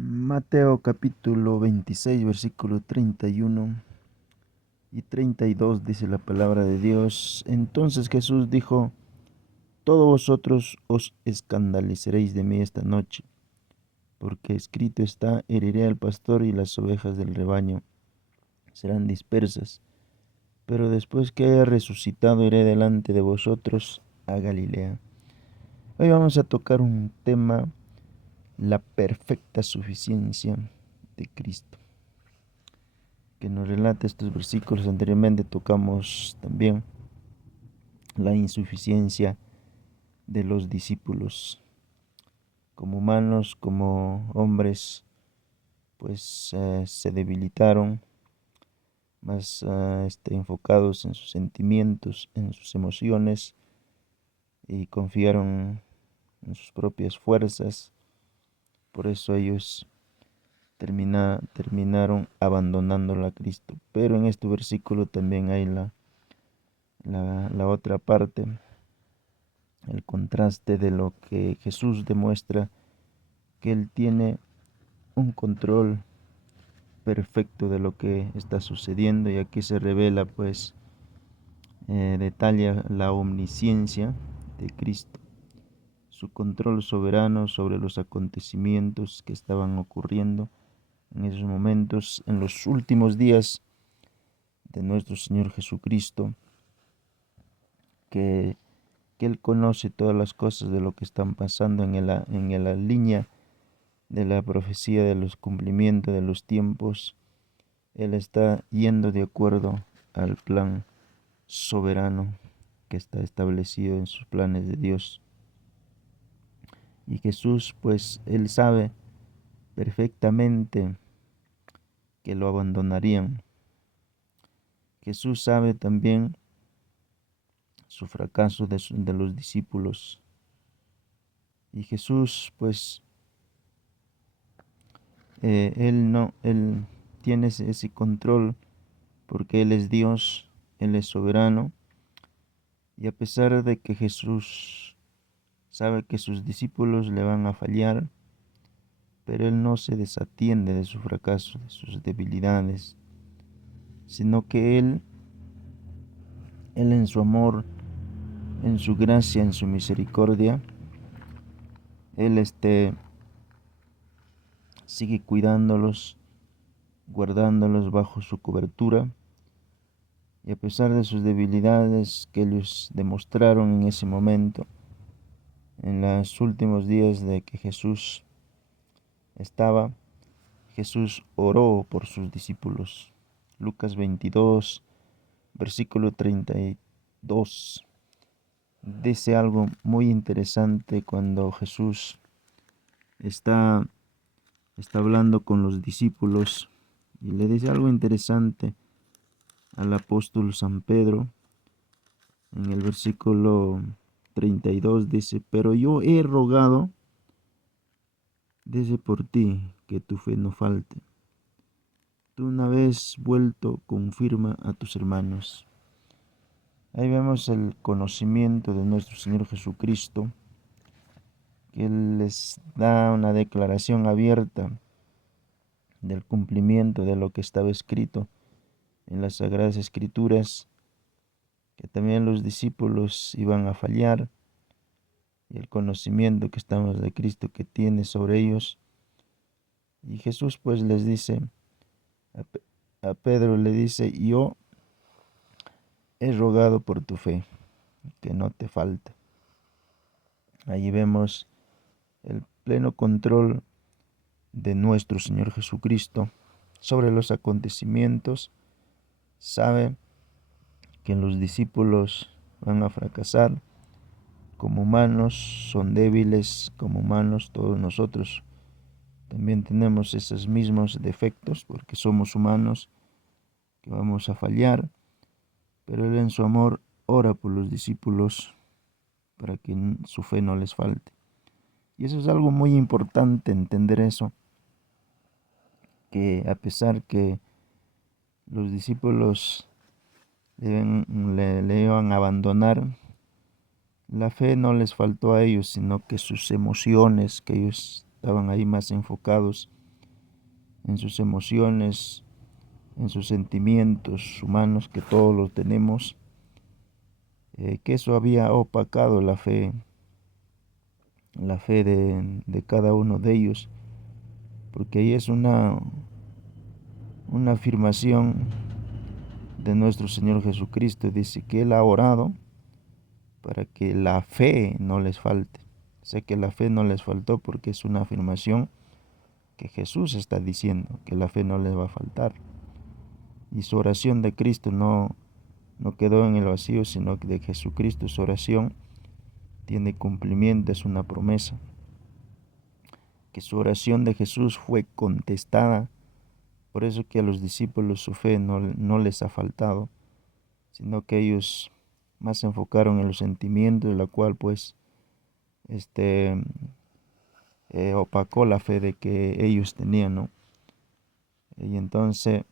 Mateo capítulo 26, versículo 31 y 32 dice la palabra de Dios. Entonces Jesús dijo: todos vosotros os escandalizaréis de mí esta noche, porque escrito está: heriré al pastor y las ovejas del rebaño serán dispersas. Pero después que haya resucitado iré delante de vosotros a Galilea. Hoy vamos a tocar un tema: la perfecta suficiencia de Cristo, que nos relata estos versículos. Anteriormente tocamos también la insuficiencia de los discípulos. Como humanos, como hombres, pues se debilitaron, más enfocados en sus sentimientos, en sus emociones, y confiaron en sus propias fuerzas. Por eso ellos terminaron abandonando a Cristo. Pero en este versículo también hay la otra parte, el contraste de lo que Jesús demuestra, que Él tiene un control perfecto de lo que está sucediendo, y aquí se revela, pues, detalla la omnisciencia de Cristo, su control soberano sobre los acontecimientos que estaban ocurriendo en esos momentos, en los últimos días de nuestro Señor Jesucristo, que Él conoce todas las cosas de lo que están pasando en la línea de la profecía, de los cumplimientos de los tiempos. Él está yendo de acuerdo al plan soberano que está establecido en sus planes de Dios. Y Jesús, pues, Él sabe perfectamente que lo abandonarían. Jesús sabe también su fracaso de los discípulos. Y Jesús, pues, Él tiene ese control, porque Él es Dios, Él es soberano. Y a pesar de que Jesús sabe que sus discípulos le van a fallar, pero Él no se desatiende de su fracaso, de sus debilidades, sino que Él en su amor, en su gracia, en su misericordia, Él sigue cuidándolos, guardándolos bajo su cobertura. Y a pesar de sus debilidades que ellos demostraron en ese momento, en los últimos días de que Jesús estaba, Jesús oró por sus discípulos. Lucas 22, versículo 32. Dice algo muy interesante cuando Jesús está hablando con los discípulos, y le dice algo interesante al apóstol San Pedro. En el versículo 32 dice: pero yo he rogado, dice, por ti, que tu fe no falte. Tú, una vez vuelto, confirma a tus hermanos. Ahí vemos el conocimiento de nuestro Señor Jesucristo, que Él les da una declaración abierta del cumplimiento de lo que estaba escrito en las Sagradas Escrituras, que también los discípulos iban a fallar, y el conocimiento que estamos de Cristo que tiene sobre ellos. Y Jesús, pues, les dice, a Pedro le dice: yo he rogado por tu fe, que no te falte. Allí vemos el pleno control de nuestro Señor Jesucristo sobre los acontecimientos. Sabe que los discípulos van a fracasar. Como humanos son débiles, como humanos todos nosotros también tenemos esos mismos defectos, porque somos humanos, que vamos a fallar. Pero Él en su amor ora por los discípulos para que su fe no les falte. Y eso es algo muy importante, entender eso, que a pesar que los discípulos le iban a abandonar, la fe no les faltó a ellos, sino que sus emociones, que ellos estaban ahí más enfocados en sus emociones, en sus sentimientos humanos, que todos los tenemos, que eso había opacado la fe de cada uno de ellos, porque ahí es una afirmación de nuestro Señor Jesucristo. Dice que Él ha orado para que la fe no les falte. Sé que la fe no les faltó porque es una afirmación que Jesús está diciendo, que la fe no les va a faltar. Y su oración de Cristo no quedó en el vacío, sino que de Jesucristo su oración tiene cumplimiento, es una promesa. Que su oración de Jesús fue contestada, por eso que a los discípulos su fe no les ha faltado, sino que ellos más se enfocaron en los sentimientos, la cual pues opacó la fe de que ellos tenían, ¿no? Y entonces,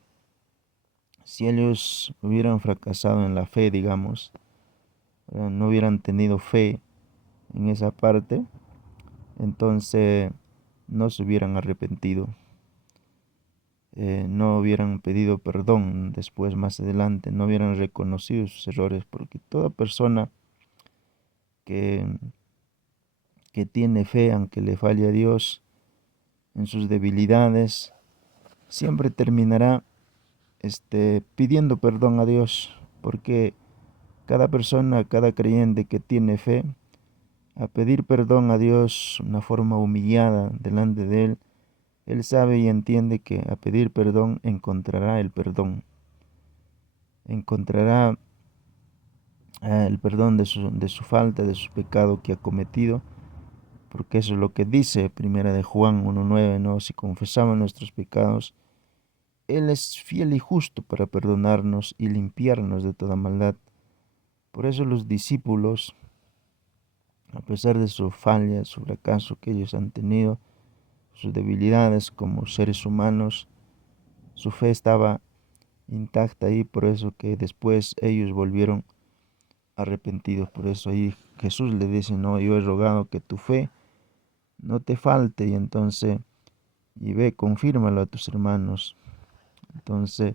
si ellos hubieran fracasado en la fe, digamos, no hubieran tenido fe en esa parte, entonces no se hubieran arrepentido, no hubieran pedido perdón después, más adelante, no hubieran reconocido sus errores, porque toda persona que, que tiene fe, aunque le falle a Dios en sus debilidades, siempre terminará pidiendo perdón a Dios, porque cada persona, cada creyente que tiene fe, a pedir perdón a Dios, una forma humillada delante de Él sabe y entiende que a pedir perdón encontrará el perdón, encontrará el perdón de su falta, de su pecado que ha cometido, porque eso es lo que dice Primera de Juan 1:9, ¿no? Si confesamos nuestros pecados, Él es fiel y justo para perdonarnos y limpiarnos de toda maldad. Por eso los discípulos, a pesar de su falla, su fracaso que ellos han tenido, sus debilidades como seres humanos, su fe estaba intacta ahí, por eso que después ellos volvieron arrepentidos. Por eso ahí Jesús le dice, no, yo he rogado que tu fe no te falte, y entonces, y ve, confírmalo a tus hermanos. Entonces,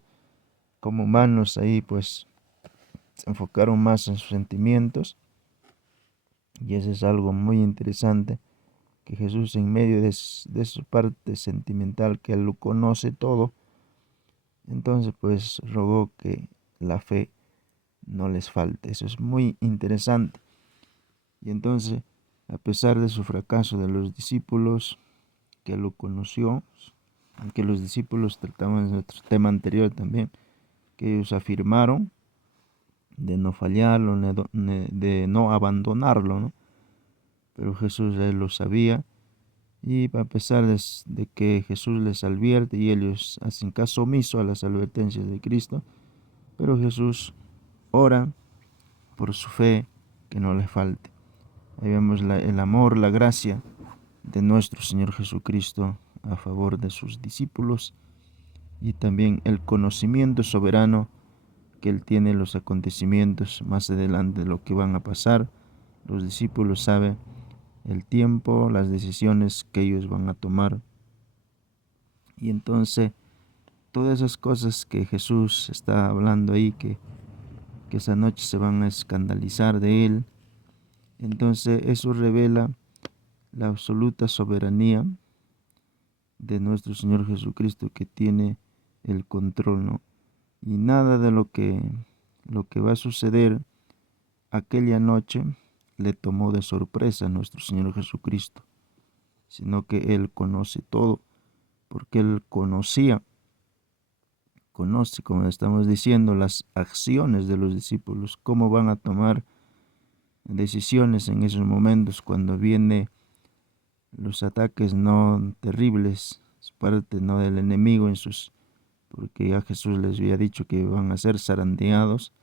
como humanos ahí pues se enfocaron más en sus sentimientos, y eso es algo muy interesante, que Jesús en medio de su parte sentimental, que Él lo conoce todo, entonces pues rogó que la fe no les falte. Eso es muy interesante. Y entonces, a pesar de su fracaso de los discípulos, que lo conoció, aunque los discípulos trataban en nuestro tema anterior también, que ellos afirmaron de no fallarlo, de no abandonarlo, ¿no? Pero Jesús él lo sabía, y a pesar de que Jesús les advierte y ellos hacen caso omiso a las advertencias de Cristo, pero Jesús ora por su fe que no le falte. Ahí vemos el amor, la gracia de nuestro Señor Jesucristo a favor de sus discípulos, y también el conocimiento soberano que Él tiene los acontecimientos más adelante de lo que van a pasar. Los discípulos saben el tiempo, las decisiones que ellos van a tomar. Y entonces, todas esas cosas que Jesús está hablando ahí, que esa noche se van a escandalizar de Él, entonces eso revela la absoluta soberanía de nuestro Señor Jesucristo, que tiene el control, ¿no? Y nada de lo que va a suceder aquella noche le tomó de sorpresa a nuestro Señor Jesucristo, sino que Él conoce todo, porque Él conoce, como estamos diciendo, las acciones de los discípulos, cómo van a tomar decisiones en esos momentos cuando vienen los ataques no terribles, es parte no del enemigo porque ya Jesús les había dicho que van a ser zarandeados,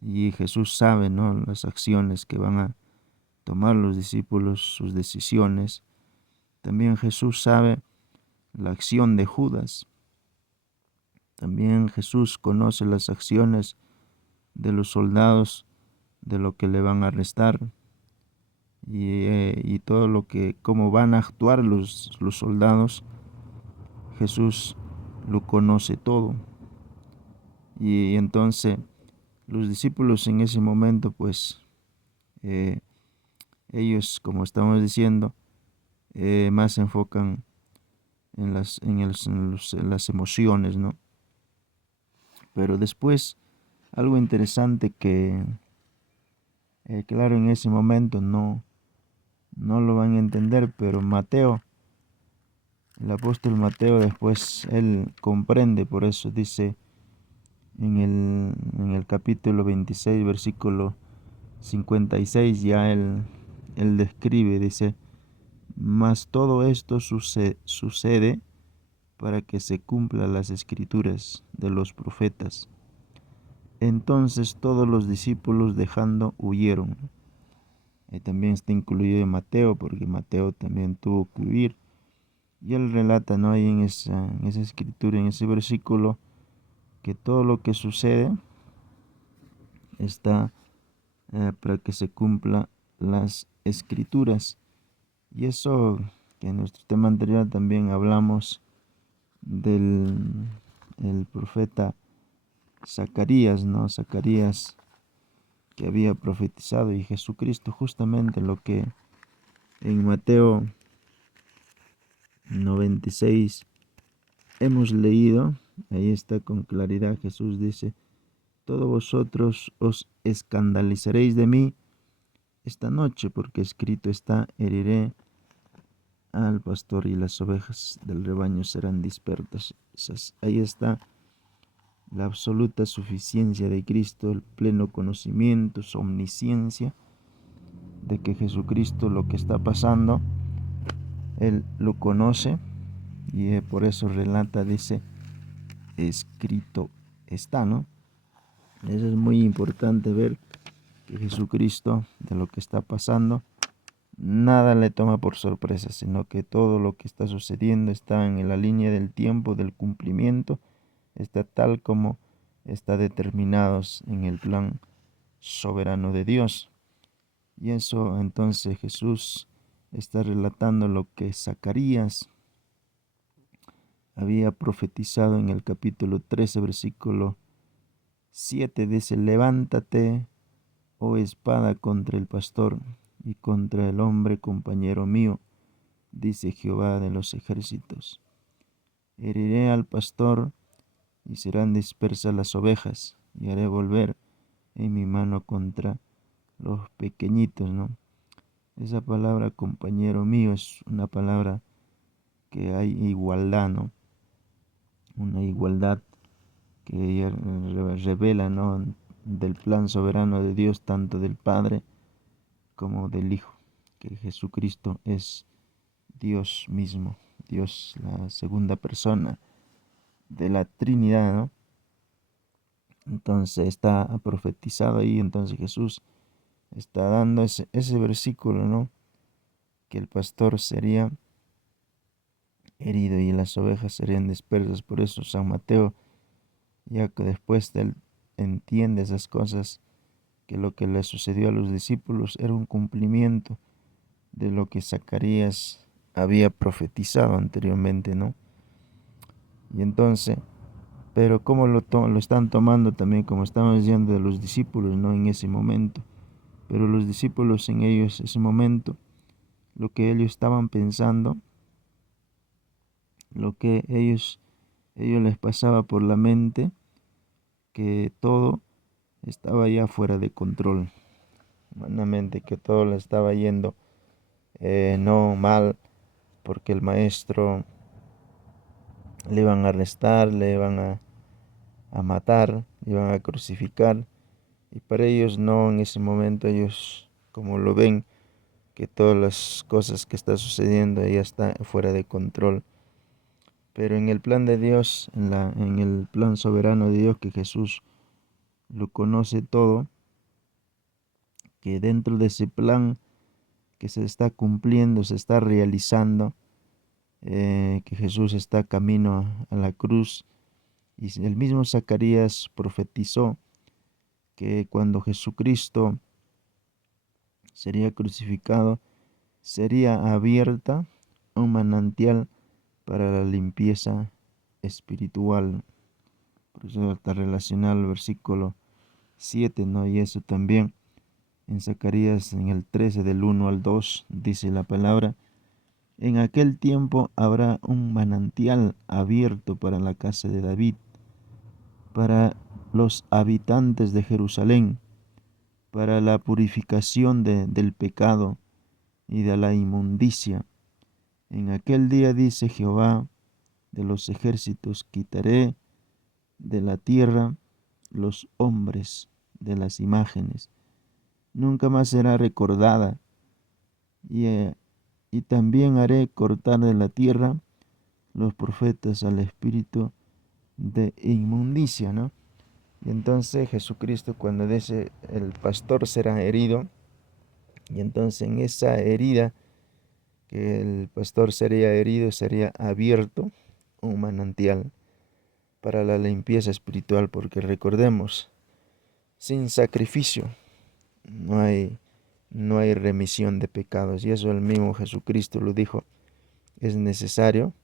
y Jesús sabe, ¿no?, las acciones que van a tomar los discípulos, sus decisiones. También Jesús sabe la acción de Judas. También Jesús conoce las acciones de los soldados, de lo que le van a arrestar, y todo cómo van a actuar los soldados. Jesús lo conoce todo. Y entonces los discípulos en ese momento, pues ellos, como estamos diciendo, más se enfocan en las emociones, ¿no? Pero después, algo interesante que, claro, en ese momento no lo van a entender, pero Mateo, el apóstol Mateo, después él comprende, por eso dice en el capítulo 26, versículo 56, ya él describe, dice: mas todo esto sucede para que se cumplan las escrituras de los profetas. Entonces todos los discípulos dejando huyeron. También está incluido en Mateo, porque Mateo también tuvo que huir. Y él relata, ¿no?, ahí en esa escritura, en ese versículo, que todo lo que sucede está para que se cumplan las escrituras. Y eso, que en nuestro tema anterior también hablamos del el profeta Zacarías, ¿no? Zacarías, que había profetizado, y Jesucristo, justamente lo que en Mateo 96 hemos leído. Ahí está con claridad. Jesús dice: todos vosotros os escandalizaréis de mí esta noche, porque escrito está: heriré al pastor y las ovejas del rebaño serán dispersas. Ahí está la absoluta suficiencia de Cristo, el pleno conocimiento, su omnisciencia, de que Jesucristo, lo que está pasando, Él lo conoce, y por eso relata, dice: escrito está, ¿no? Eso es muy importante, ver que Jesucristo, de lo que está pasando, nada le toma por sorpresa, sino que todo lo que está sucediendo está en la línea del tiempo, del cumplimiento, está tal como está determinados en el plan soberano de Dios. Y eso, entonces, Jesús está relatando lo que Zacarías había profetizado en el capítulo 13, versículo 7. Dice: levántate, oh espada, contra el pastor y contra el hombre compañero mío, dice Jehová de los ejércitos. Heriré al pastor y serán dispersas las ovejas, y haré volver en mi mano contra los pequeñitos, ¿no? Esa palabra compañero mío es una palabra que hay igualdad, ¿no? Una igualdad que ella revela, ¿no?, del plan soberano de Dios, tanto del Padre como del Hijo, que Jesucristo es Dios mismo, Dios, la segunda persona de la Trinidad, ¿no? Entonces está profetizado ahí. Entonces Jesús está dando ese versículo, ¿no?, que el pastor sería herido y las ovejas serían dispersas. Por eso San Mateo, ya que después él entiende esas cosas, que lo que le sucedió a los discípulos era un cumplimiento de lo que Zacarías había profetizado anteriormente, ¿no? Y entonces, pero cómo lo están tomando también, como estamos diciendo, de los discípulos, ¿no?, en ese momento. Pero los discípulos en ellos, ese momento, lo que ellos estaban pensando, lo que ellos les pasaba por la mente, que todo estaba ya fuera de control, humanamente, que todo le estaba yendo no mal, porque el maestro le iban a arrestar, le iban a matar, le iban a crucificar. Y para ellos no, en ese momento ellos, como lo ven, que todas las cosas que están sucediendo ya está fuera de control. Pero en el plan de Dios, en el plan soberano de Dios, que Jesús lo conoce todo, que dentro de ese plan que se está cumpliendo, se está realizando, que Jesús está camino a la cruz, y el mismo Zacarías profetizó que cuando Jesucristo sería crucificado, sería abierta un manantial para la limpieza espiritual. Por eso está relacionado al versículo 7, ¿no? Y eso también en Zacarías, en el 13, del 1 al 2, dice la palabra: en aquel tiempo habrá un manantial abierto para la casa de David, para los habitantes de Jerusalén, para la purificación del pecado y de la inmundicia. En aquel día, dice Jehová de los ejércitos, quitaré de la tierra los hombres de las imágenes. Nunca más será recordada. Y también haré cortar de la tierra los profetas al espíritu de inmundicia, ¿no? Y entonces Jesucristo, cuando dice el pastor será herido, y entonces en esa herida que el pastor sería herido, sería abierto un manantial para la limpieza espiritual, porque recordemos, sin sacrificio no hay remisión de pecados, y eso el mismo Jesucristo lo dijo: es necesario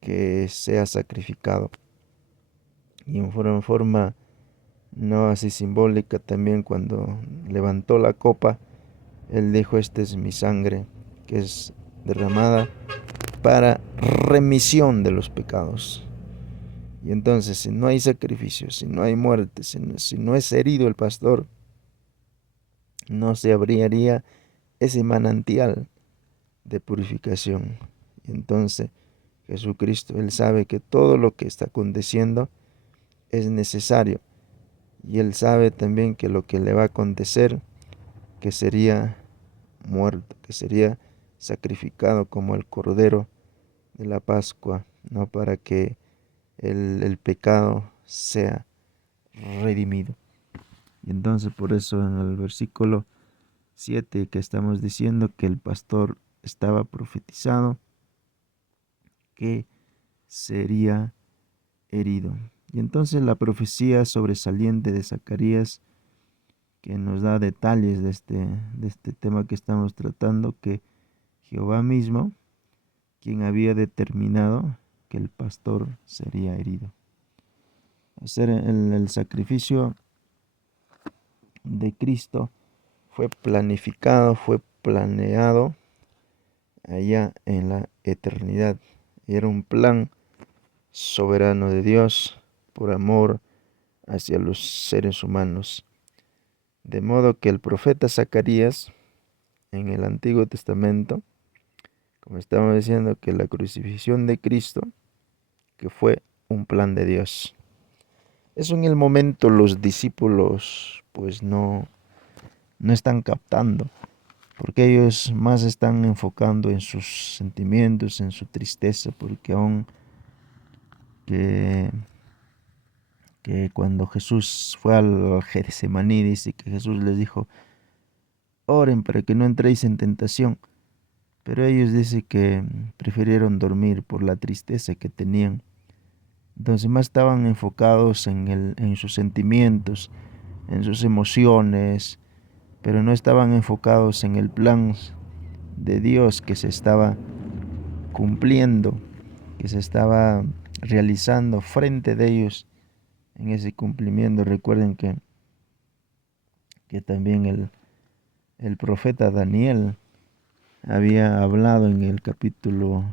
que sea sacrificado. Y en forma no así simbólica, también cuando levantó la copa, él dijo: esta es mi sangre, que es derramada para remisión de los pecados. Y entonces, si no hay sacrificio, si no hay muerte, si no es herido el pastor, no se abriría ese manantial de purificación. Y entonces Jesucristo, él sabe que todo lo que está aconteciendo es necesario, y él sabe también que lo que le va a acontecer, que sería muerto, que sería sacrificado como el cordero de la Pascua, no para que el pecado sea redimido. Y entonces por eso en el versículo 7 que estamos diciendo que el pastor estaba profetizado que sería herido. Y entonces la profecía sobresaliente de Zacarías, que nos da detalles de este tema que estamos tratando, que Jehová mismo, quien había determinado que el pastor sería herido. Hacer el sacrificio de Cristo fue planificado, fue planeado allá en la eternidad. Era un plan soberano de Dios por amor hacia los seres humanos. De modo que el profeta Zacarías en el Antiguo Testamento, como estamos diciendo, que la crucifixión de Cristo, que fue un plan de Dios. Eso en el momento los discípulos pues no están captando, porque ellos más están enfocando en sus sentimientos, en su tristeza, porque aún que cuando Jesús fue al Getsemaní, dice que Jesús les dijo: oren para que no entréis en tentación. Pero ellos dicen que prefirieron dormir por la tristeza que tenían. Entonces más estaban enfocados en sus sentimientos, en sus emociones, pero no estaban enfocados en el plan de Dios que se estaba cumpliendo, que se estaba realizando frente de ellos en ese cumplimiento. Recuerden que también el profeta Daniel había hablado en el capítulo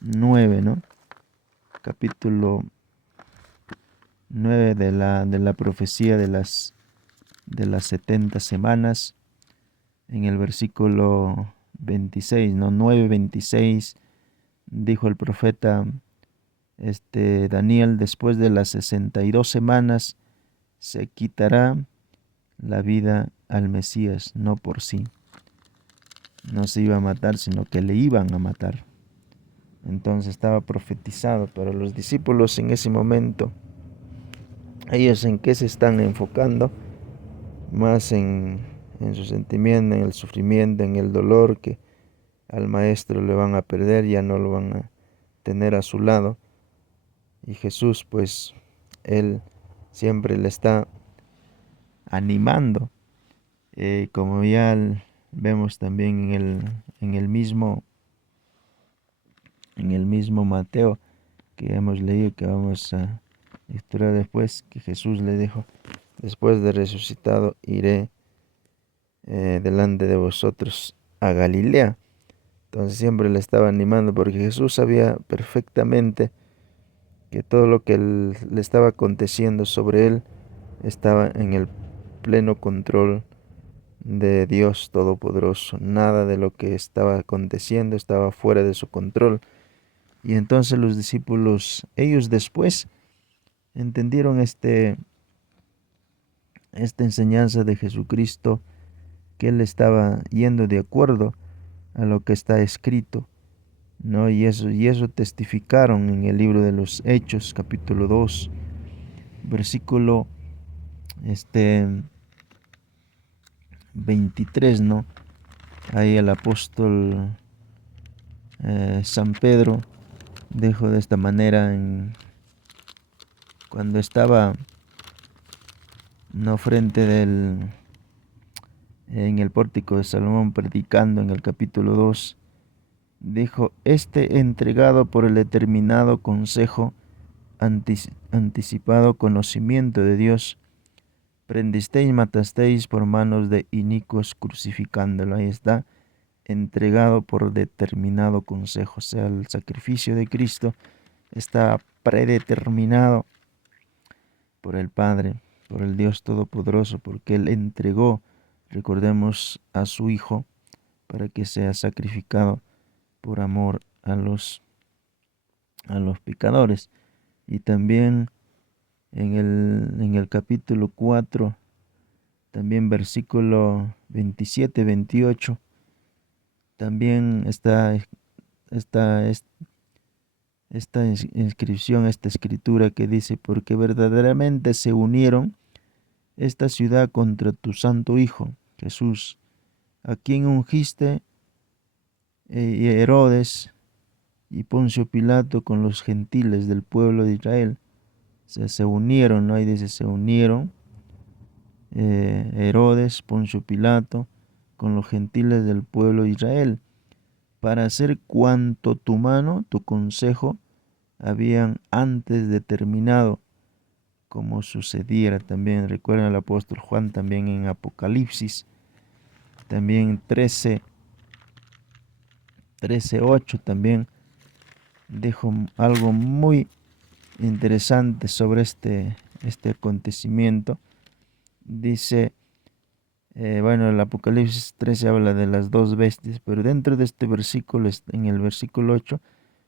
9, ¿no? Capítulo 9 de la profecía de las 70 semanas, en el versículo 26, ¿no? 9:26, dijo el profeta Daniel: después de las 62 semanas se quitará la vida al Mesías, no por sí. No se iba a matar, sino que le iban a matar. Entonces estaba profetizado, pero los discípulos en ese momento, ellos en qué se están enfocando, más en su sentimiento, en el sufrimiento, en el dolor, que al maestro le van a perder, ya no lo van a tener a su lado. Y Jesús, pues, él siempre le está animando, como ya vemos también en el mismo en el mismo Mateo que hemos leído, que vamos a lecturar después, que Jesús le dijo: después de resucitado iré delante de vosotros a Galilea. Entonces siempre le estaba animando, porque Jesús sabía perfectamente que todo lo que le estaba aconteciendo sobre él estaba en el pleno control de Dios Todopoderoso. Nada de lo que estaba aconteciendo estaba fuera de su control. Y entonces los discípulos, ellos después entendieron esta enseñanza de Jesucristo, que él estaba yendo de acuerdo a lo que está escrito, ¿no? Y eso testificaron en el libro de los Hechos, capítulo 2, versículo 23, ¿no? Ahí el apóstol San Pedro dijo de esta manera cuando estaba, no, en el pórtico de Salomón, predicando en el capítulo 2, dijo: entregado por el determinado consejo, anticipado conocimiento de Dios, prendisteis y matasteis por manos de inicuos crucificándolo. Ahí está, entregado por determinado consejo. O sea, el sacrificio de Cristo está predeterminado por el Padre, por el Dios Todopoderoso, porque Él entregó, recordemos, a su Hijo para que sea sacrificado por amor a los pecadores. Y también en el capítulo 4, también versículo 27, 28, también está esta inscripción, esta escritura que dice: porque verdaderamente se unieron esta ciudad contra tu santo Hijo, Jesús, a quien ungiste, y Herodes y Poncio Pilato con los gentiles del pueblo de Israel. O sea, se unieron, ¿no? Ahí dice, se unieron Herodes, Poncio Pilato, con los gentiles del pueblo de Israel, para hacer cuanto tu mano, tu consejo, habían antes determinado, como sucediera. También recuerden al apóstol Juan, también en Apocalipsis, también 13:8, también dijo algo muy interesante sobre este acontecimiento. Dice, bueno, el Apocalipsis 13 habla de las dos bestias, pero dentro de este versículo, en el versículo 8,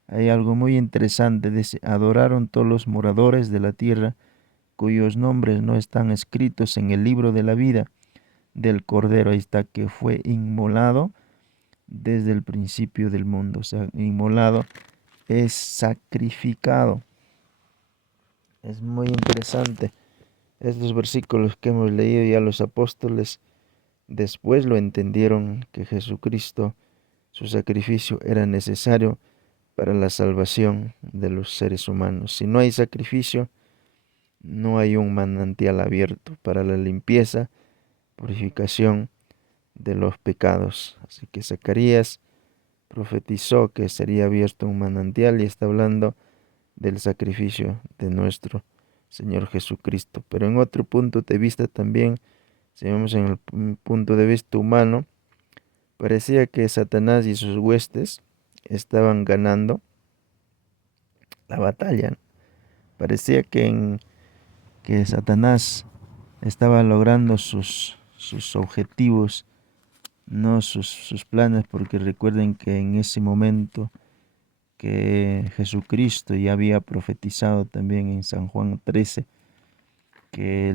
hay algo muy interesante. Dice: adoraron todos los moradores de la tierra, cuyos nombres no están escritos en el libro de la vida del Cordero. Ahí está, que fue inmolado desde el principio del mundo. O sea, inmolado es sacrificado. Es muy interesante estos versículos que hemos leído. Ya los apóstoles después lo entendieron, que Jesucristo, su sacrificio, era necesario para la salvación de los seres humanos. Si no hay sacrificio, no hay un manantial abierto para la limpieza, purificación de los pecados. Así que Zacarías profetizó que sería abierto un manantial, y está hablando del sacrificio de nuestro Señor Jesucristo. Pero en otro punto de vista también, si vemos en el punto de vista humano, parecía que Satanás y sus huestes estaban ganando la batalla, ¿no? Parecía que Satanás estaba logrando sus objetivos, no sus planes, porque recuerden que en ese momento que Jesucristo ya había profetizado también en San Juan 13 que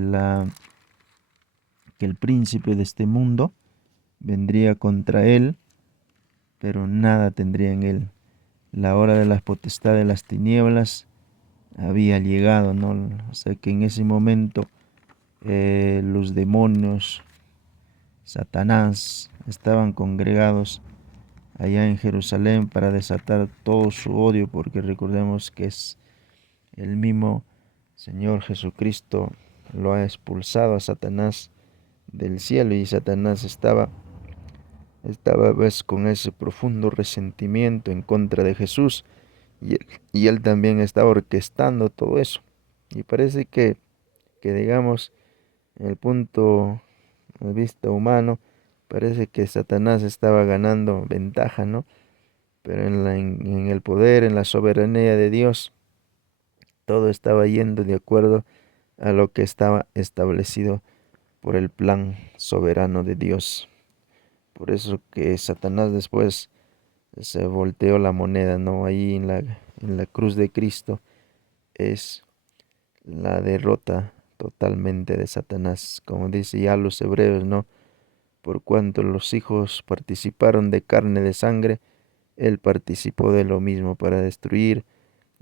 el príncipe de este mundo vendría contra él, pero nada tendría en él. La hora de la potestad de las tinieblas había llegado, ¿no? O sea que en ese momento los demonios, Satanás, estaban congregados allá en Jerusalén para desatar todo su odio, porque recordemos que es el mismo Señor Jesucristo lo ha expulsado a Satanás del cielo, y Satanás estaba pues con ese profundo resentimiento en contra de Jesús, y y él también estaba orquestando todo eso. Y parece que digamos, en el punto de vista humano, parece que Satanás estaba ganando ventaja, ¿no? Pero en el poder, en la soberanía de Dios, todo estaba yendo de acuerdo a lo que estaba establecido por el plan soberano de Dios. Por eso que Satanás después se volteó la moneda, ¿no? Ahí en la cruz de Cristo es la derrota totalmente de Satanás, como dice ya los hebreos, ¿no? Por cuanto los hijos participaron de carne de sangre, él participó de lo mismo para destruir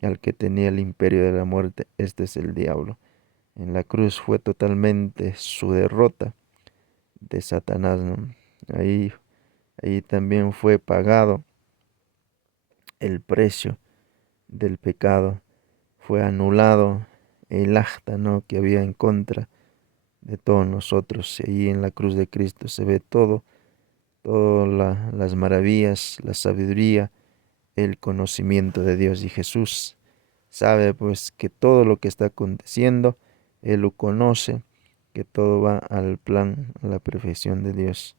al que tenía el imperio de la muerte, este es el diablo. En la cruz fue totalmente su derrota de Satanás, ¿no? Ahí, ahí también fue pagado el precio del pecado, fue anulado el acta, ¿no? que había en contra de todos nosotros. Y ahí en la cruz de Cristo se ve todo, todas las maravillas, la sabiduría, el conocimiento de Dios. Y Jesús sabe pues que todo lo que está aconteciendo, Él lo conoce, que todo va al plan, a la perfección de Dios.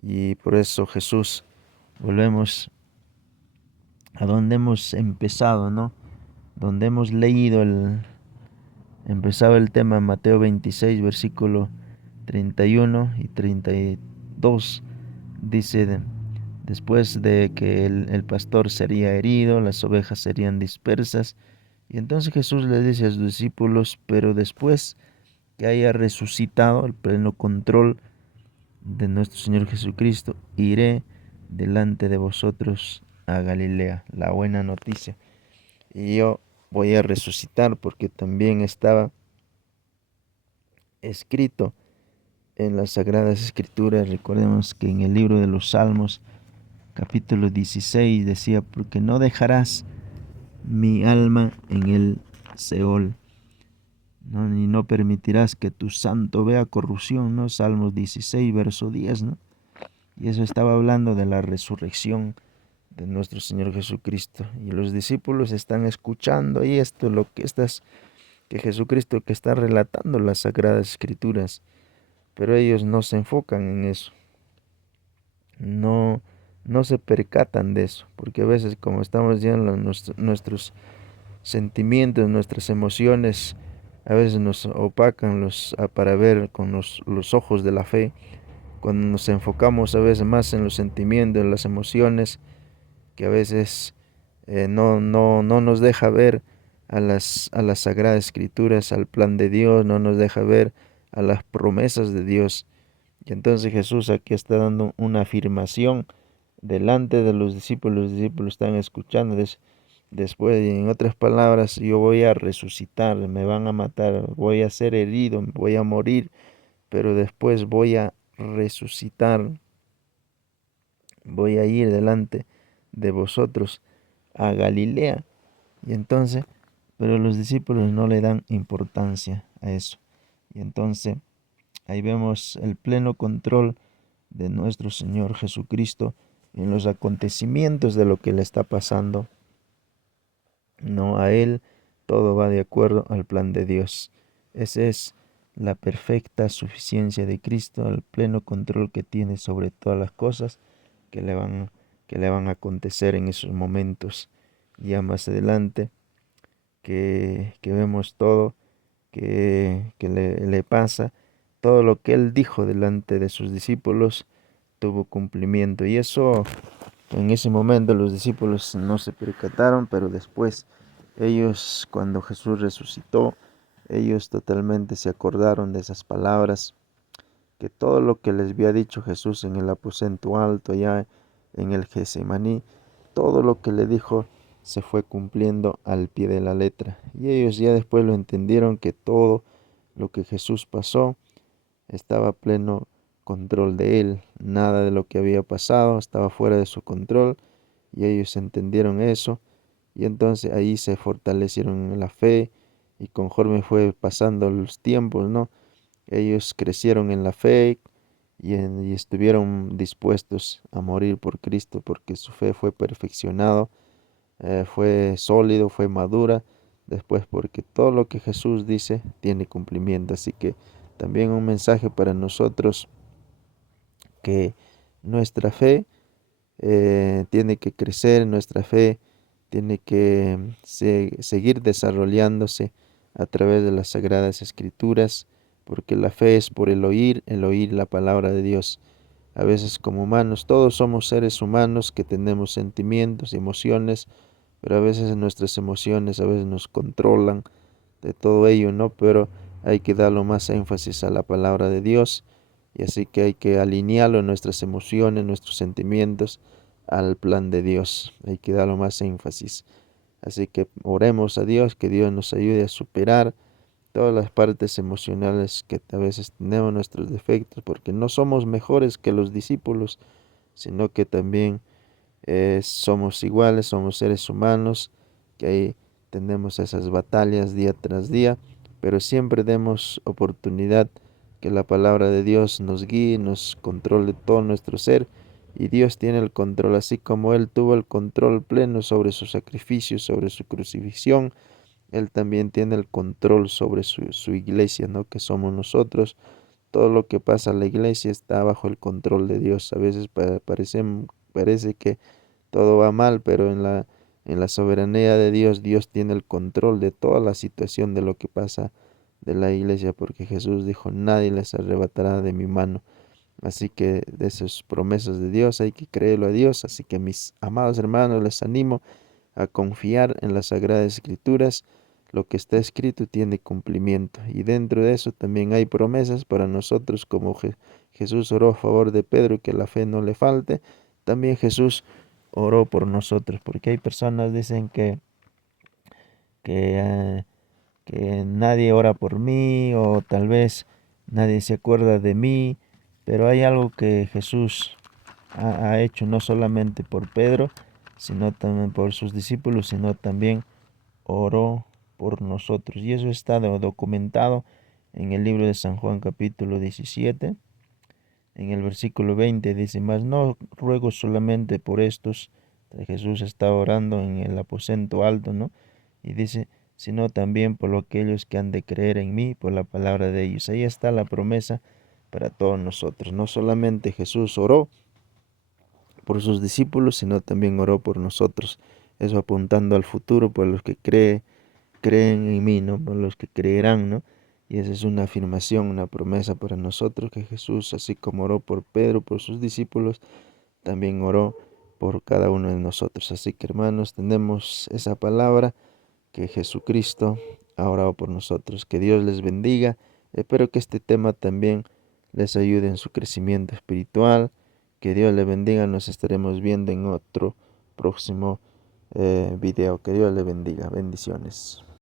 Y por eso Jesús, volvemos a donde hemos empezado, ¿no? Donde hemos leído empezaba el tema en Mateo 26, versículo 31 y 32. Dice, después de que el pastor sería herido, las ovejas serían dispersas. Y entonces Jesús le dice a sus discípulos, pero después que haya resucitado el pleno control de nuestro Señor Jesucristo, iré delante de vosotros a Galilea, la buena noticia. Y yo voy a resucitar porque también estaba escrito en las Sagradas Escrituras. Recordemos que en el libro de los Salmos, capítulo 16, decía, porque no dejarás mi alma en el Seol, ¿no? Ni no permitirás que tu santo vea corrupción, ¿no? Salmos 16, verso 10, ¿no? Y eso estaba hablando de la resurrección de nuestro Señor Jesucristo. Y los discípulos están escuchando ahí esto, lo que que Jesucristo que está relatando las Sagradas Escrituras, pero ellos no se enfocan en eso, no, no se percatan de eso, porque a veces como estamos ya en nuestros sentimientos, nuestras emociones, a veces nos opacan para ver con los ojos de la fe, cuando nos enfocamos a veces más en los sentimientos, en las emociones, que a veces no nos deja ver a las Sagradas Escrituras, al plan de Dios, no nos deja ver a las promesas de Dios. Y entonces Jesús aquí está dando una afirmación delante de los discípulos están escuchando. Después, en otras palabras, yo voy a resucitar, me van a matar, voy a ser herido, voy a morir, pero después voy a resucitar, voy a ir delante de vosotros a Galilea. Y entonces, pero los discípulos no le dan importancia a eso. Y entonces, ahí vemos el pleno control de nuestro Señor Jesucristo en los acontecimientos de lo que le está pasando. No, a Él todo va de acuerdo al plan de Dios. Esa es la perfecta suficiencia de Cristo, el pleno control que tiene sobre todas las cosas que le van a acontecer en esos momentos. Ya más adelante, que vemos todo que le pasa, todo lo que Él dijo delante de sus discípulos tuvo cumplimiento. Y eso, en ese momento los discípulos no se percataron, pero después ellos, cuando Jesús resucitó, ellos totalmente se acordaron de esas palabras, que todo lo que les había dicho Jesús en el aposento alto, allá en el Getsemaní, todo lo que le dijo se fue cumpliendo al pie de la letra. Y ellos ya después lo entendieron que todo lo que Jesús pasó estaba a pleno control de él. Nada de lo que había pasado estaba fuera de su control y ellos entendieron eso y entonces ahí se fortalecieron en la fe y conforme fue pasando los tiempos, ¿no? Ellos crecieron en la fe y estuvieron dispuestos a morir por Cristo porque su fe fue perfeccionado fue sólido, fue madura después, porque todo lo que Jesús dice tiene cumplimiento. Así que también un mensaje para nosotros, que nuestra fe tiene que crecer, nuestra fe tiene que seguir desarrollándose a través de las Sagradas Escrituras, porque la fe es por el oír la palabra de Dios. A veces como humanos, todos somos seres humanos que tenemos sentimientos y emociones, pero a veces nuestras emociones a veces nos controlan de todo ello, ¿no? Pero hay que darlo más énfasis a la palabra de Dios, y así que hay que alinearlo, nuestras emociones, nuestros sentimientos, al plan de Dios. Hay que darlo más énfasis. Así que oremos a Dios, que Dios nos ayude a superar todas las partes emocionales que a veces tenemos, nuestros defectos, porque no somos mejores que los discípulos, sino que también somos iguales, somos seres humanos, que ahí tenemos esas batallas día tras día, pero siempre demos oportunidad que la palabra de Dios nos guíe, nos controle todo nuestro ser, y Dios tiene el control, así como Él tuvo el control pleno sobre su sacrificio, sobre su crucifixión. Él también tiene el control sobre su iglesia, ¿no? Que somos nosotros. Todo lo que pasa en la iglesia está bajo el control de Dios. A veces parece que todo va mal, pero en la soberanía de Dios, Dios tiene el control de toda la situación de lo que pasa de la iglesia, porque Jesús dijo, nadie les arrebatará de mi mano. Así que de esas promesas de Dios hay que creerlo a Dios. Así que mis amados hermanos, les animo a confiar en las Sagradas Escrituras. Lo que está escrito tiene cumplimiento, y dentro de eso también hay promesas para nosotros, como Jesús oró a favor de Pedro, que la fe no le falte. También Jesús oró por nosotros, porque hay personas que dicen que, eh, que nadie ora por mí, o tal vez nadie se acuerda de mí, pero hay algo que Jesús ha hecho no solamente por Pedro, sino también por sus discípulos, sino también oró por nosotros. Y eso está documentado en el libro de San Juan capítulo 17, en el versículo 20 dice, mas no ruego solamente por estos. Jesús está orando en el aposento alto, ¿no? Y dice, sino también por aquellos que han de creer en mí, por la palabra de ellos. Ahí está la promesa para todos nosotros. No solamente Jesús oró por sus discípulos, sino también oró por nosotros. Eso apuntando al futuro, por los que creen en mí, ¿no? Por los que creerán, ¿no? Y esa es una afirmación, una promesa para nosotros, que Jesús, así como oró por Pedro, por sus discípulos, también oró por cada uno de nosotros. Así que, hermanos, tenemos esa palabra, que Jesucristo ha orado por nosotros. Que Dios les bendiga. Espero que este tema también les ayude en su crecimiento espiritual. Que Dios les bendiga. Nos estaremos viendo en otro próximo video. Que Dios les bendiga. Bendiciones.